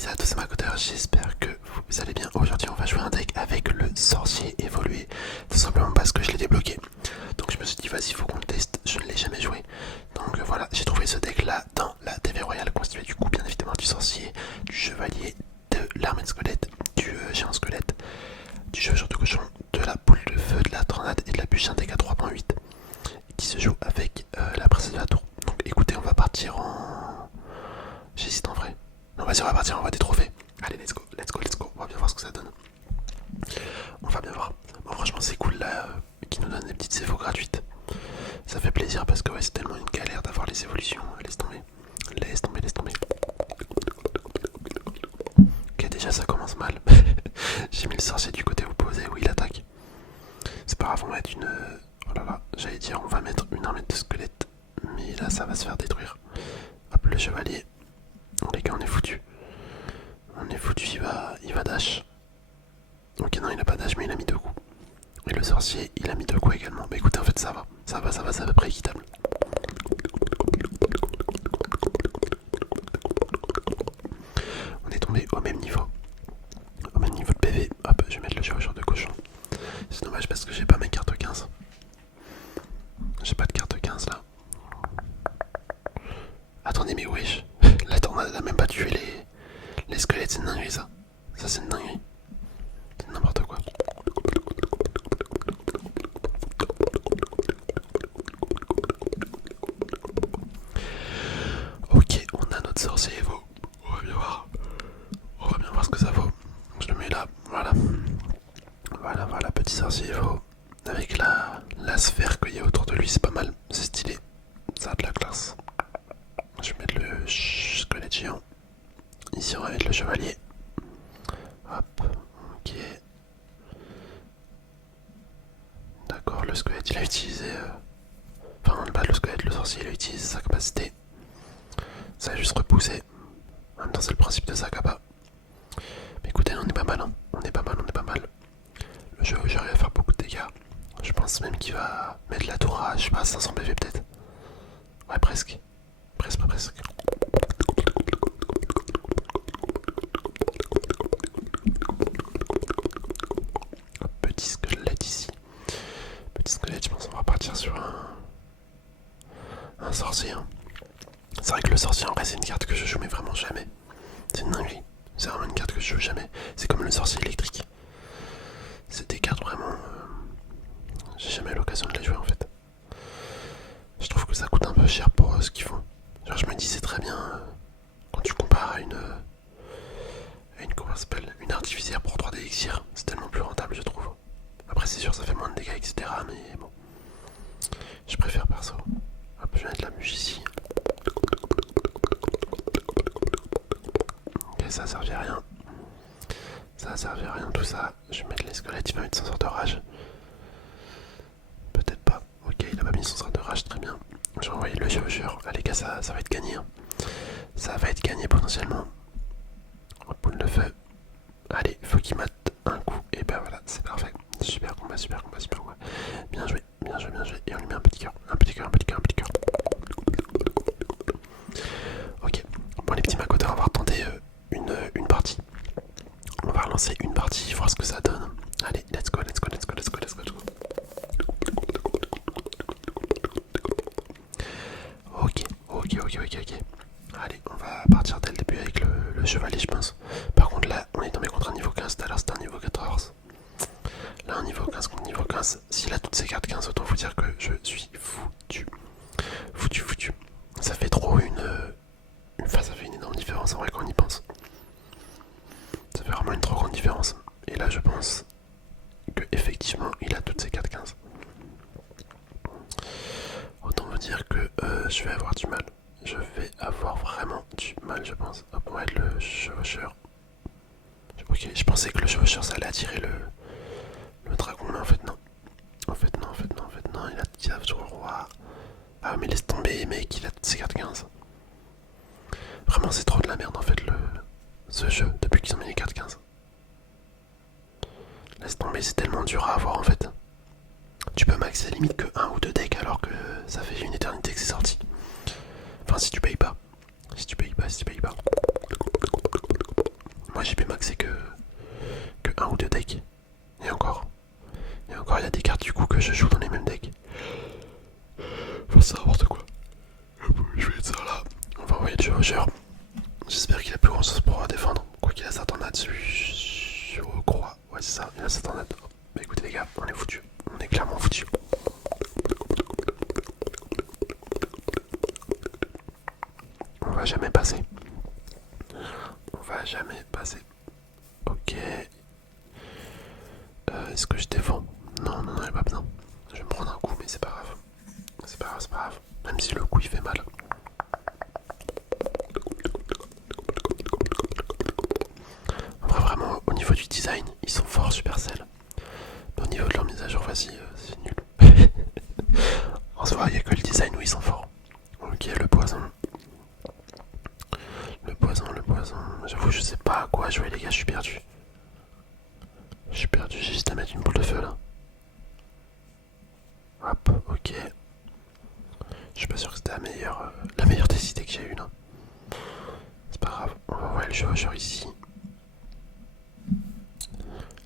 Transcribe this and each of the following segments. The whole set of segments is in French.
Salut à tous, c'est Makoteur, j'espère que vous allez bien. Aujourd'hui on va jouer un deck avec le sorcier évolué, tout simplement parce que je l'ai débloqué. Donc je me suis dit vas-y, il faut qu'on le teste, je ne l'ai jamais joué. Donc voilà, j'ai trouvé ce deck là dans la TV Royale, constitué du coup bien évidemment du sorcier, du chevalier, de l'armée de squelette, du géant squelette, du chevaucheur de cochon, de la boule de feu, de la tornade et de la bûche, un deck à 3.8 qui se joue avec la princesse de la tour. Donc écoutez, on va partir en... J'hésite en vrai. Non, vas-y, on va partir, on va des trophées. Allez, let's go, let's go, let's go. On va bien voir ce que ça donne. On va bien voir. Bon, franchement, c'est cool là, qui nous donne des petites évos gratuites. Ça fait plaisir parce que ouais, c'est tellement une galère d'avoir les évolutions. Laisse tomber. Laisse tomber, laisse tomber. Ok, déjà ça commence mal. J'ai mis le sorcier du côté opposé où il attaque. C'est pas grave, on va mettre une... Oh là là, j'allais dire, on va mettre une armée de squelettes. Mais là, ça va se faire détruire. Hop, le chevalier. Oh, les gars, on est foutu. On est foutu, il va dash. Ok, non, il a pas dash, mais il a mis deux coups. Et le sorcier, il a mis deux coups également. Bah écoutez, en fait, ça va. Ça va, c'est à peu près équitable. On est tombé au même niveau. Au même niveau de PV. Hop, je vais mettre le chevaucheur de cochon. C'est dommage parce que j'ai pas ma carte 15. J'ai pas de carte 15 là. Attendez, mais wesh. La tornade a même pas tué les squelettes, c'est une dinguerie ça. Ça, c'est une dinguerie. C'est n'importe quoi. Ok, on a notre sorcier Evo. On va bien voir. On va bien voir ce que ça vaut. Je le mets là, voilà. Voilà, petit sorcier Evo. Avec la sphère qu'il y a autour de lui, c'est pas mal. C'est stylé. Ça a de la classe. Je vais mettre le squelette géant. Ici, on va mettre le chevalier. Hop, ok. D'accord, le squelette, il a utilisé... Enfin, pas le squelette, le sorcier, il a utilisé sa capacité. Ça a juste repoussé. En même temps, c'est le principe de Sakaba. Mais écoutez, on est pas mal, hein. On est pas mal, on est pas mal. Le jeu, j'arrive à faire beaucoup de dégâts. Je pense même qu'il va mettre la tour à, je sais pas, 500 PV peut-être. Ouais, presque. Presque. Hop, petit squelette ici. Petit squelette, je pense qu'on va partir sur un sorcier. Hein. C'est vrai que le sorcier, en vrai, c'est une carte que je joue mais vraiment jamais. C'est une dinguerie. C'est vraiment une carte que je joue jamais. C'est comme le sorcier électrique. C'est des cartes vraiment... j'ai jamais eu l'occasion de les jouer en fait. Je trouve que ça coûte un peu cher pour ce qu'ils font. Genre je me dis c'est très bien quand tu compares à comment ça s'appelle, une artificière pour 3 d'élixir, c'est tellement plus rentable je trouve. Après c'est sûr ça fait moins de dégâts etc mais bon. Je préfère perso. Hop, je vais mettre la bûche ici. Ok, ça servait à rien. Ça servait à rien tout ça. Je vais mettre les squelettes, il va mettre son sort de rage. Peut-être pas. Ok, il a pas mis son sort de rage, très bien. J'ai envoyé le chevaucheur. Ah les gars, ça va être gagné. Hein. Ça va être gagné potentiellement. Boule de feu. Allez, faut qu'il mate un coup. Et ben voilà, c'est parfait. Super combat. Bien joué. Et on lui met un petit cœur. Un petit cœur. Ok. Bon les petits macoteurs, on va retenter une partie. On va relancer une partie, voir ce que ça donne. Allez, let's go. Ok. Allez, on va partir dès le début avec le chevalier, je pense. Par contre, là, on est tombé contre un niveau 15. Tout à l'heure, c'était un niveau 14. Là, un niveau 15 contre niveau 15. S'il a toutes ces cartes 15, autant vous dire que je suis foutu. Ça fait trop ça fait une énorme différence en vrai quand on y pense. Ça fait vraiment une trop grande différence. Et là, je pense que effectivement, il a toutes ces cartes 15. Autant vous dire que je vais avoir du mal. Je vais avoir vraiment du mal, je pense. Hop, on va être le chevaucheur. Ok, je pensais que le chevaucheur ça allait attirer le dragon, mais en fait non. En fait non, il a tiré sur le roi. Ah mais laisse tomber mec, il a ses cartes 15. Vraiment c'est trop de la merde en fait ce jeu, depuis qu'ils ont mis les cartes 15. Laisse tomber, c'est tellement dur à avoir en fait. Tu peux maxer limite que 1 ou 2 decks alors que ça fait une éternité que c'est sorti. Enfin si tu payes pas. Si tu payes pas. moi j'ai pu maxer que un ou deux decks. Et encore. Et encore, il y a des cartes du coup que je joue dans les mêmes decks. Enfin, c'est n'importe quoi. Je vais être ça là. On va envoyer le chevaucheur. J'espère qu'il a plus grand chose pour défendre. Quoi qu'il a sa tornade dessus. Je crois. Ouais, c'est ça, il a sa tornade. Bah écoutez les gars, on est foutus. On est clairement foutus. On va jamais passer. On va jamais passer. Ok. Est-ce que je défends? Non, non, non, il n'y a pas besoin. Je vais me prendre un coup, mais c'est pas grave. C'est pas grave, c'est pas grave. Même si le coup il fait mal. En vrai, vraiment, au niveau du design, ils sont forts, Supercell. Mais au niveau de leur mise à jour, vas-y, c'est nul. En soi, il n'y a que le design où ils sont forts. Ok, le poison. Le poison, le poison. J'avoue, je sais pas à quoi jouer, les gars, je suis perdu. Je suis perdu, j'ai juste à mettre une boule de feu là. Hop, ok. Je suis pas sûr que c'était la meilleure des idées que j'ai eue là. C'est pas grave, on va envoyer le chevaucheur ici.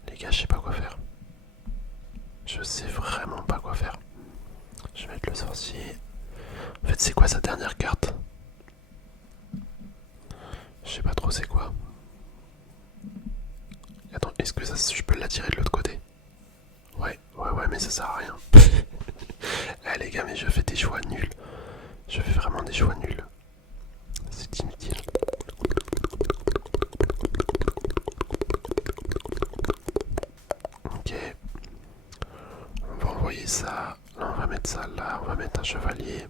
Les gars, je sais pas quoi faire. Je sais vraiment pas quoi faire. Je vais mettre le sorcier. En fait, c'est quoi sa dernière carte? Je sais pas trop c'est quoi. Attends, est-ce que ça, je peux l'attirer de l'autre côté? Ouais, mais ça sert à rien. Eh les gars, mais je fais des choix nuls. Je fais vraiment des choix nuls. C'est inutile. Ok. On va envoyer ça. Là, on va mettre ça là. On va mettre un chevalier.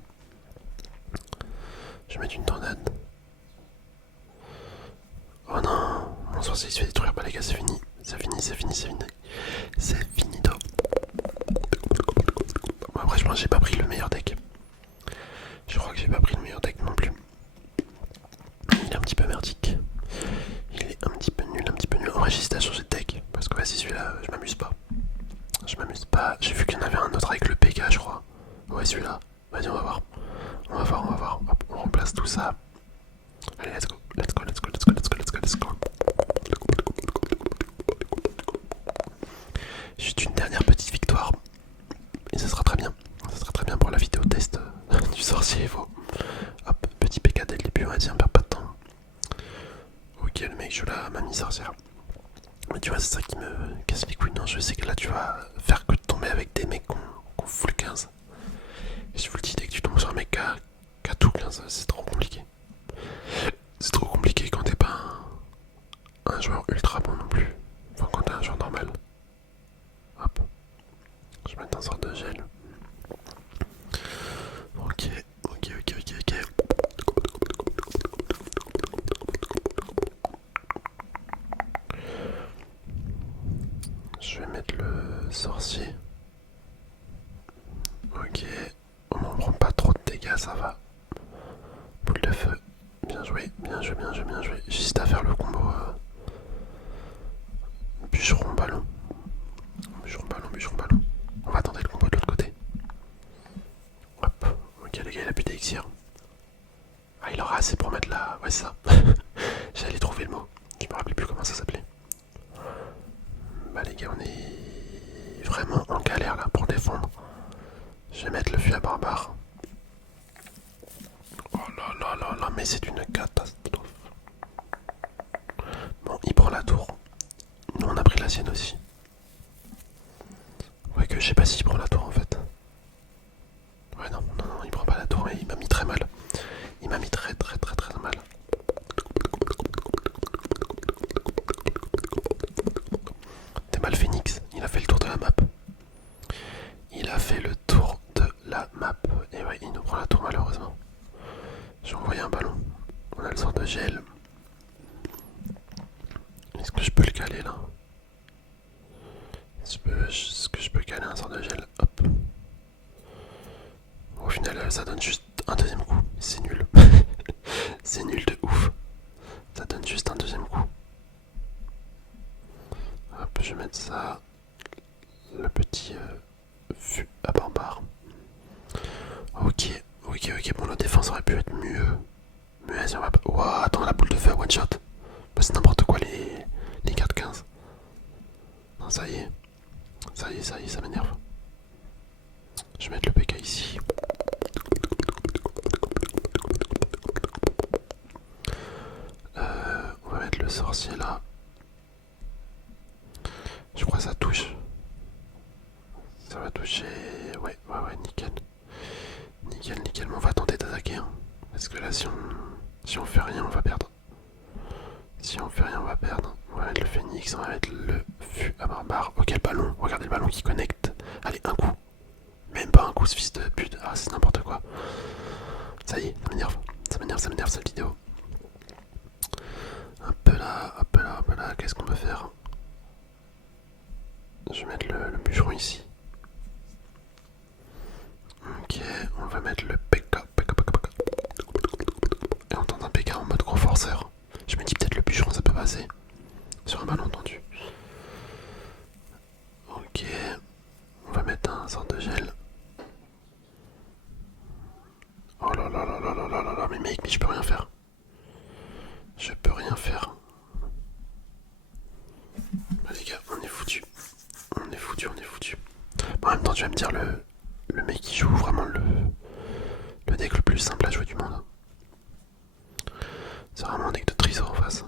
Je vais mettre une tornade. Oh non, mon sorcier il se fait détruire. Bah les gars, c'est fini. C'est fini, c'est fini, c'est fini. C'est finito. Bon, après, je pense que j'ai pas pris le meilleur deck. Je crois que j'ai pas pris le meilleur deck non plus. Il est un petit peu merdique. Il est un petit peu nul, un petit peu nul. En vrai, j'hésite à changer de deck. Parce que vas-y, celui-là, je m'amuse pas. Je m'amuse pas. J'ai vu qu'il y en avait un autre avec le PK, je crois. Ouais, celui-là. Vas-y, on va voir. On va voir, on va voir. Hop, on remplace tout ça. Allez, let's go. Let's go, let's go, let's go, let's go, let's go, let's go. Juste une dernière petite victoire. Et ça sera très bien. Ça sera très bien pour la vidéo test du sorcier Evo. Hop, petit PK dès le début, on va dire, on perd pas de temps. Ok, le mec joue la mamie sorcière. Mais tu vois, c'est ça qui me casse les couilles. Non, je sais que là, tu vas faire que de tomber avec des mecs qu'on full 15. Et je vous le dis, dès que tu tombes sur un mec qui a tout 15, c'est trop compliqué. C'est trop compliqué quand t'es pas un joueur ultra bon non plus. Enfin, quand t'es un joueur normal. Hop. Je vais mettre un sort de gel. Ok, ok, ok, ok, ok. Je vais mettre le sorcier. Ok. On m'en prend pas trop de dégâts, ça va. Boule de feu. Bien joué, bien joué, bien joué, bien joué. Juste à faire le combo bûcheron ballon. Bûcheron ballon, bûcheron ballon. On va tenter le combo de l'autre côté. Hop. Ok les gars, il a plus d'élixir. Ah, il aura assez pour mettre la... Ouais, c'est ça. J'allais trouver le mot. Je me rappelais plus comment ça s'appelait. Bah les gars, on est vraiment en galère là pour défendre. Je vais mettre le fusil à barbare. Oh là là là là, mais c'est une catastrophe. Bon, il prend la tour. Nous on a pris la sienne aussi. Ouais que je sais pas s'il prend la tour en fait. Ouais non, non, non, il prend pas la tour et il m'a mis très mal. Il m'a mis très très très très mal. T'es mal Phoenix, il a fait le tour de la map. Il a fait le tour de la map. Et ouais, il nous prend la tour malheureusement. J'ai envoyé un ballon. On a le sort de gel. Est-ce que je peux le caler là? Est-ce que je peux caler un sort de gel? Hop. Au final, ça donne juste un deuxième coup. C'est nul. C'est nul de ouf. Ça donne juste un deuxième coup. Hop, je vais mettre ça. Le petit fût à barbare. Ok, ok, ok. Bon, la défense aurait pu être mieux. Mais vas-y, on va pas. Ouah, attends, la boule de feu à one shot. Bah, c'est n'importe quoi ça m'énerve. Je vais mettre le PK ici. On va mettre le sorcier là. Je crois que ça touche. Ça va toucher. Ouais, nickel. Nickel. Mais on va tenter d'attaquer. Hein. Parce que là, si on fait rien, on va perdre. Si on fait rien, on va perdre. On va mettre le phénix, on va mettre le fût à barbare. Ok, le ballon. Regardez le ballon qui connecte. Allez, un coup. Même pas un coup, ce fils de pute. Ah, c'est n'importe quoi. Ça y est, ça m'énerve. Ça m'énerve cette vidéo. Un peu là. Qu'est-ce qu'on va faire? Je vais mettre le bûcheron ici. Ok, on va mettre le PK. Et on tente un PK en mode gros forceur. Je me dis peut-être le bûcheron ça peut passer. Sur un malentendu. Ok. On va mettre un sort de gel. Oh là là, mais mec, mais je peux rien faire. Je peux rien faire. Bah les gars, on est foutu. Bon, en même temps, tu vas me dire le mec qui joue vraiment le deck le plus simple à jouer du monde. C'est vraiment un deck de trésor en face.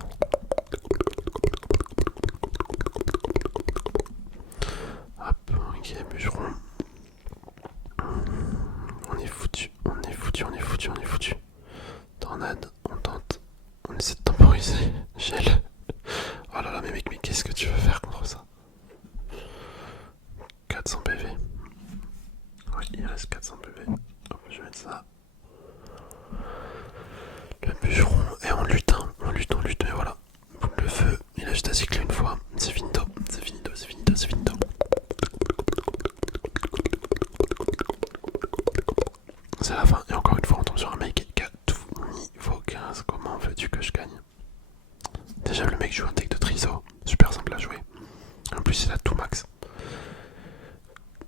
Hop, ok, bûcheron. On est foutu. Tornade, on tente. On essaie de temporiser. Gel. Oh là là, mais mec, mais qu'est-ce que tu veux faire contre ça? 400 PV. Ouais, il reste 400 PV. Hop, je vais mettre ça. Le bûcheron, et on lutte, et voilà. Le feu, il a juste à cycler une fois. C'est finito. C'est la fin, et encore une fois, on tombe sur un mec qui a tout niveau 15. Comment veux-tu que je gagne? Déjà, le mec joue un deck de Triso, super simple à jouer. En plus, il a tout max.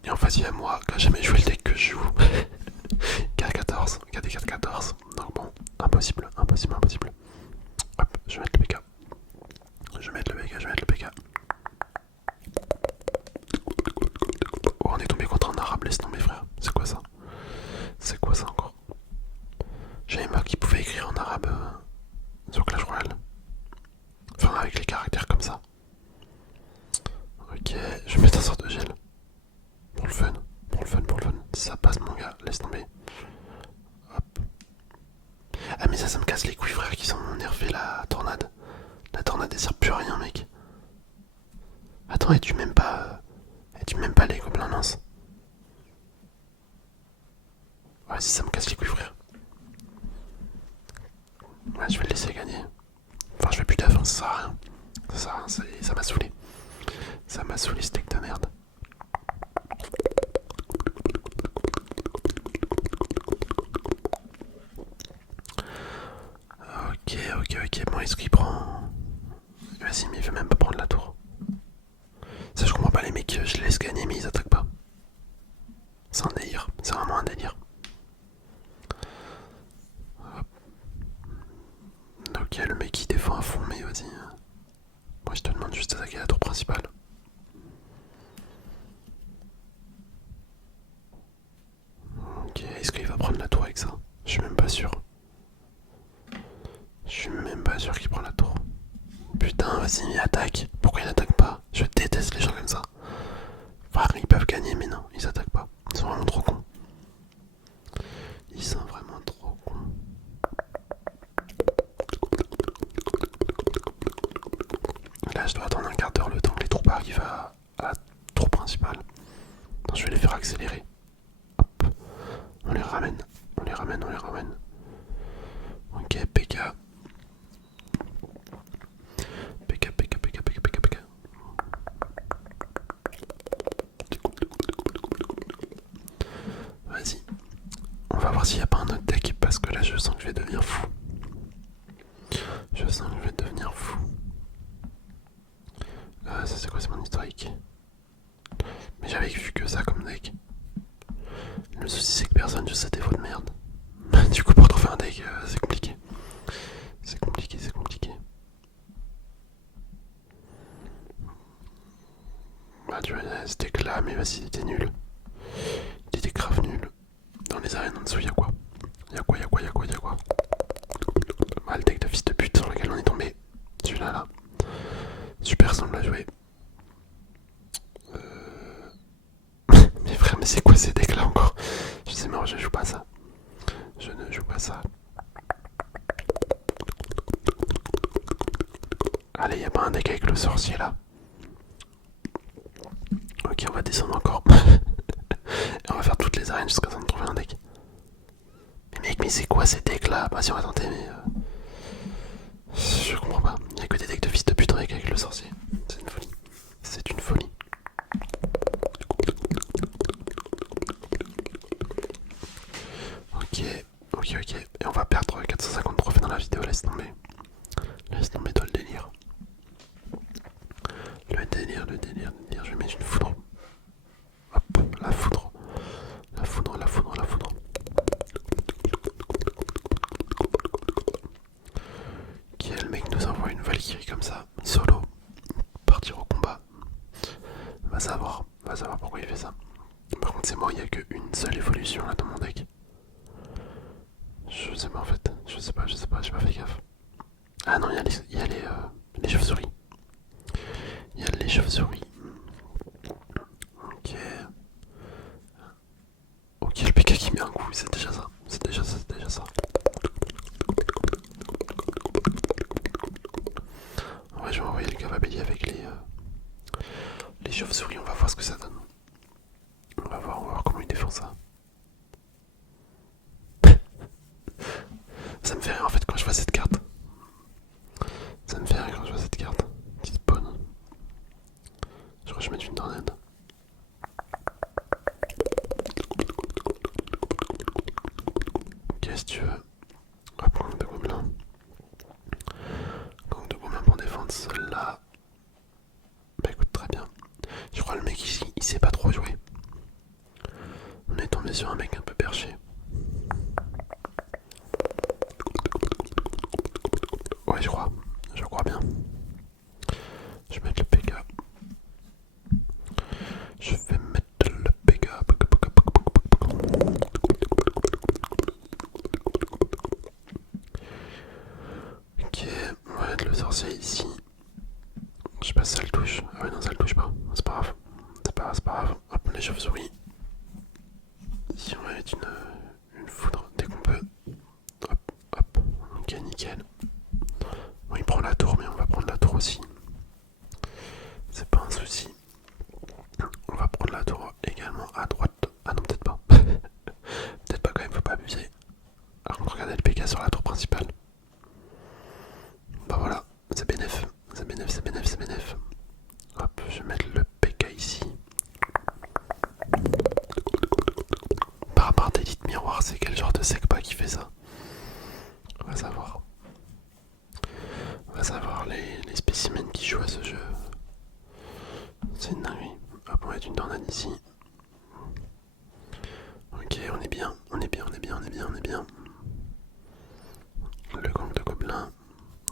Et en face, il y a moi qui a jamais joué le deck que je joue. K14, KD414. Donc bon, impossible. Hop, je vais mettre le PK. Je vais mettre le PK. Oh, on est tombé contre un arabe, laisse tomber frère. C'est quoi ça encore? J'avais marre qu'il pouvait écrire en arabe sur Clash Royale. Enfin, avec les caractères comme ça. Ok, je vais mettre un sort de gel. Pour le fun. Si ça passe, mon gars, laisse tomber. Hop. Ah, mais ça me casse les couilles, frère, qui sont nerfés la tornade. La tornade, elle sert plus à rien, mec. Attends, et tu m'aimes pas les gobelins minces? Ouais, si ça me casse les couilles, frère. Ouais, je vais le laisser gagner. Enfin, je vais plus d'avance, ça sert à rien. Ça m'a saoulé. Ça m'a saoulé, ce deck de merde. Ok. Bon, est-ce qu'il prend... Vas-y, mais il veut même pas prendre la tour. Ça, je comprends pas les mecs, je les laisse gagner, mais ils attaquent pas. C'est un délire, c'est vraiment un délire. Hop. Ok, le mec il défend à fond, mais vas-y. Moi, je te demande juste d'attaquer la tour principale. Ok, est-ce qu'il va prendre la tour avec ça? Je suis même pas sûr. Qu'il prend la tour. Putain, vas-y, attaque. Pourquoi il n'attaque pas? Je déteste les gens comme ça. Enfin, ils peuvent gagner, mais non, ils attaquent pas. Ils sont vraiment trop cons. Là, je dois attendre un quart d'heure le temps que les troupes arrivent à la tour principale. Donc, je vais les faire accélérer. Hop. On les ramène. Ok, PK. Vas-y. On va voir s'il n'y a pas un autre deck parce que là je sens que je vais devenir fou. Ça c'est quoi, c'est mon historique? Mais j'avais vu que ça comme deck. Le souci c'est que personne joue ce défaut de merde. Du coup pour trouver un deck c'est compliqué. Ah, tu vois, c'était que là, mais vas-y, il était nul. Il était grave nul. Dans les arènes en dessous, y'a quoi? Y'a quoi, y'a quoi, y'a quoi, y'a quoi? Ah, le deck de fils de pute sur lequel on est tombé. Celui-là, là. Super simple à jouer. Mais frère, mais c'est quoi ces decks là encore? Je sais, mais je joue pas ça. Je ne joue pas ça. Allez, y'a pas un deck avec le sorcier là? Ok, on va descendre encore. Et on va faire toutes les arènes jusqu'à temps de trouver un deck. Mais mec, mais c'est quoi ces decks là? Bah si on va tenter, mais... je comprends pas. Y'a que des decks de fils de pute avec le sorcier. C'est une folie. C'est une folie. Ok, ok, ok. Et on va perdre 450 trophées dans la vidéo, laisse tomber. Laisse tomber toi le délire. Le délire, le délire, le délire. Je vais mettre une foudre. Hop, la foudre. La foudre, la foudre, la foudre. Qui est le mec nous envoie une Valkyrie comme ça, solo. Partir au combat. Va savoir pourquoi il fait ça. Par contre c'est moi, il n'y a qu'une seule évolution là dans mon deck. Je sais pas en fait, je sais pas, j'ai pas fait gaffe. Ah non, il y a les chauves-souris. Il y a les chauves-souris. Ok. Ok, le PK qui met un coup, c'est déjà ça. C'est déjà ça, c'est déjà ça. Ouais, je vais envoyer le Cavabelli avec les chauves-souris, on va voir ce que ça donne. On va voir comment il défend ça. Ça me fait rire en fait quand je vois cette carte. Ça me fait rire quand je vois cette carte qui spawn. Je crois que je vais mettre une tornade. Qu'est-ce que tu veux? Hop, gang de gobelins. Gang de gobelins pour défendre cela. Bah écoute, très bien. Je crois que le mec ici, il sait pas trop jouer. On est tombé sur un mec un peu perché. Ouais, je crois bien. Je vais mettre le PK. Je vais mettre le PK. Ok, on va mettre le sorcier ici. Je sais pas si ça le touche. Ah ouais, non, ça le touche pas. C'est pas grave. C'est pas grave. Hop, les chauves-souris. Ici, on va mettre une foudre dès qu'on peut. Hop, hop. Ok, nickel. Bon, il prend la tour, mais on va prendre la tour aussi. C'est pas un souci. On va prendre la tour également à droite. Ah non, peut-être pas. Peut-être pas quand même, faut pas abuser. Alors, regardez le PK sur la tour principale. Bah voilà, c'est bénef. C'est bénef, c'est bénef, c'est bénef. Hop, je vais mettre le PK ici. Par rapport à d'élite miroir, c'est quel genre de secpa qui fait ça? On va savoir. On va savoir les spécimens qui jouent à ce jeu. C'est une dinguerie. Hop, on va mettre une tornade ici. Ok, on est bien, on est bien, on est bien, on est bien, on est bien. Le gang de gobelins.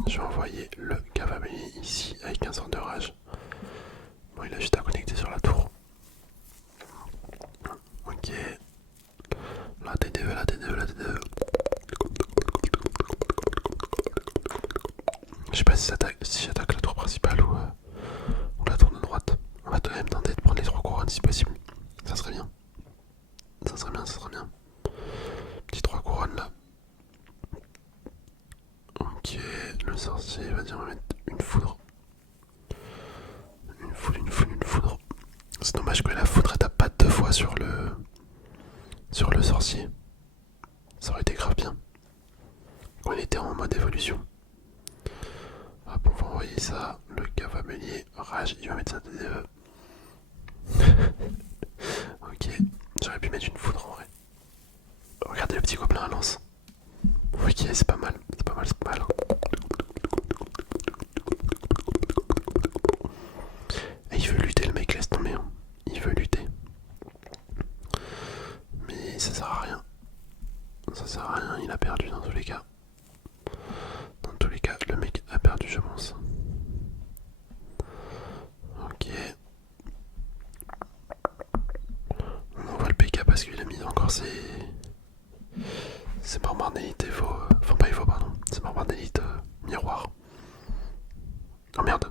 Je vais envoyer le cavalier ici avec un sort de rage. Bon, il a juste à connecter sur la tour. Ok. La T2, la T2, la T2. Je sais pas si j'attaque la tour principale ou la tour de droite. On va quand même tenter de prendre les 3 couronnes si possible. Ça serait bien. Ça serait bien, ça serait bien. Petit 3 couronnes là. Ok, le sorcier va dire on va mettre une foudre. Une foudre, une foudre, une foudre. C'est dommage que la foudre elle tape pas 2 fois sur le sorcier. Ça aurait été grave bien. On était en mode évolution. Hop, on va envoyer ça. Le cavalier rage, il va mettre ça TDE. Ok, j'aurais pu mettre une foudre en vrai. Regardez le petit gobelin à lance. Ok, c'est pas mal, c'est pas mal, c'est pas mal. Et il veut lutter, le mec, laisse tomber. Hein. Il veut lutter. Mais ça sert à rien. Ça sert à rien, il a perdu dans tous les cas. Dans tous les cas, le mec a perdu, je pense. Ok. Alors c'est Morbarnélite Evo, enfin pas Evo pardon, c'est Morbarnélite miroir. Oh merde,